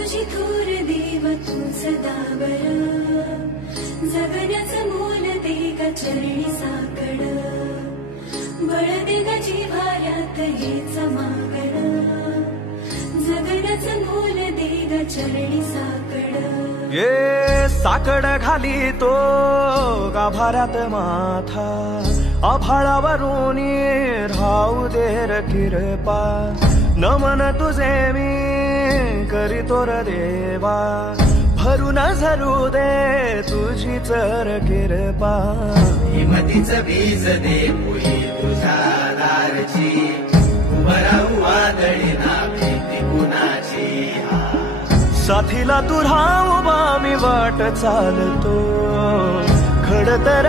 तुझी थोर देव तू सदा बरा, जगण्याचं मोल दे ग चरणी साकड, बळ दे ग जिव्हाळ्यात हेच मागण, जगण्याचं मोल दे ग चरणी साकड. ये साकड घाली तो गाभाऱ्यात माथा, आभाळावरून राहू दे र कृपा, नमन तुझे मी करीतो र देवा, भरून झरू दे तुझी चर कृपा. हिमतीचं बीज दे पुई तुझ्या दारची, उभं राहू वादळी ना भीती कुणाची. साथीला तू राहू बा मी वाट चालतो खडतर